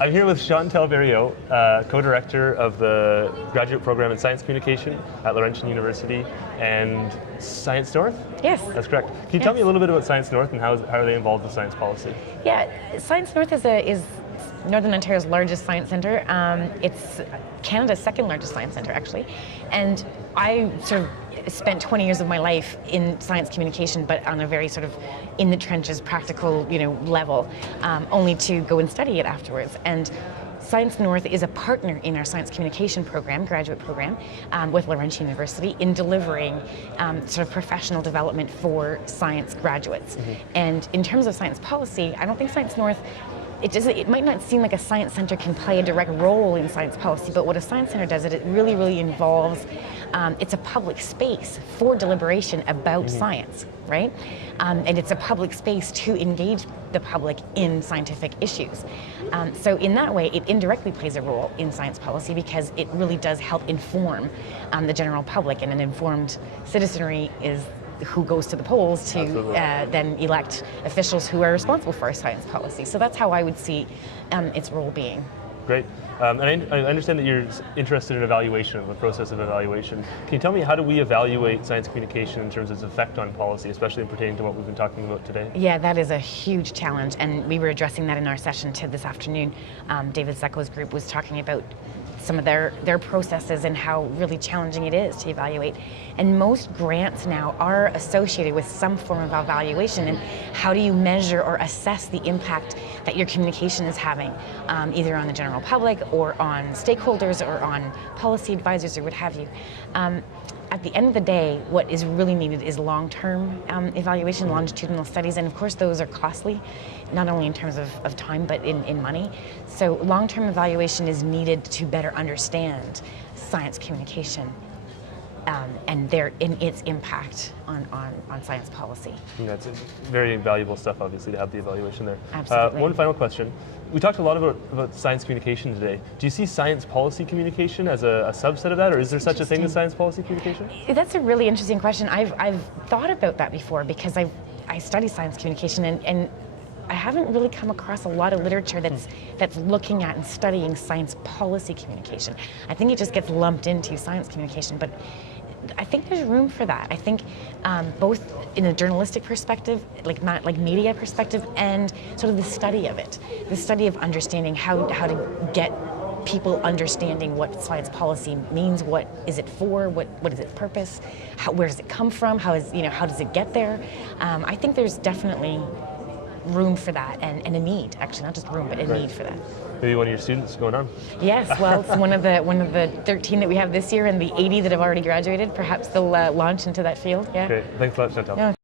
I'm here with Chantal Barriault, co-director of the graduate program in science communication at Laurentian University and Science North? Yes. That's correct. Can you tell me a little bit about Science North and how are they involved with science policy? Yeah, Science North is Northern Ontario's largest science centre. It's Canada's second largest science centre, actually. And I sort of spent 20 years of my life in science communication, but on a very sort of in the trenches, practical, level, only to go and study it afterwards. And Science North is a partner in our science communication program, graduate program, with Laurentian University in delivering sort of professional development for science graduates. Mm-hmm. And in terms of science policy, I don't think Science North, it might not seem like a science center can play a direct role in science policy, but what a science center does, it really, really involves, it's a public space for deliberation about science, right? And it's a public space to engage the public in scientific issues. So in that way, it indirectly plays a role in science policy because it really does help inform the general public, and an informed citizenry is who goes to the polls to then elect officials who are responsible for our science policy. So that's how I would see its role being. Great. And I understand that you're interested in evaluation, the process of evaluation. Can you tell me, how do we evaluate science communication in terms of its effect on policy, especially pertaining to what we've been talking about today? Yeah, that is a huge challenge, and we were addressing that in our session this afternoon. David Zecco's group was talking about some of their processes and how really challenging it is to evaluate. And most grants now are associated with some form of evaluation. And how do you measure or assess the impact that your communication is having, either on the general public or on stakeholders or on policy advisors or what have you? At the end of the day, what is really needed is long-term evaluation, longitudinal studies, and of course those are costly, not only in terms of time, but in money. So long-term evaluation is needed to better understand science communication and its impact on science policy. That's very valuable stuff, obviously, to have the evaluation there. Absolutely. One final question. We talked a lot about science communication today. Do you see science policy communication as a subset of that, or is there such a thing as science policy communication? That's a really interesting question. I've thought about that before because I study science communication, and I haven't really come across a lot of literature that's looking at and studying science policy communication. I think it just gets lumped into science communication, but I think there's room for that. I think both in a journalistic perspective, like media perspective, and sort of the study of it, the study of understanding how to get people understanding what science policy means, what is it for, what is its purpose, where does it come from, how does it get there. I think there's definitely room for that, and a need, actually, not just room, but a need for that. Maybe one of your students going on? Yes, well, it's one of the 13 that we have this year and the 80 that have already graduated. Perhaps they'll launch into that field. Yeah. Great. Thanks a lot, Chantal. No.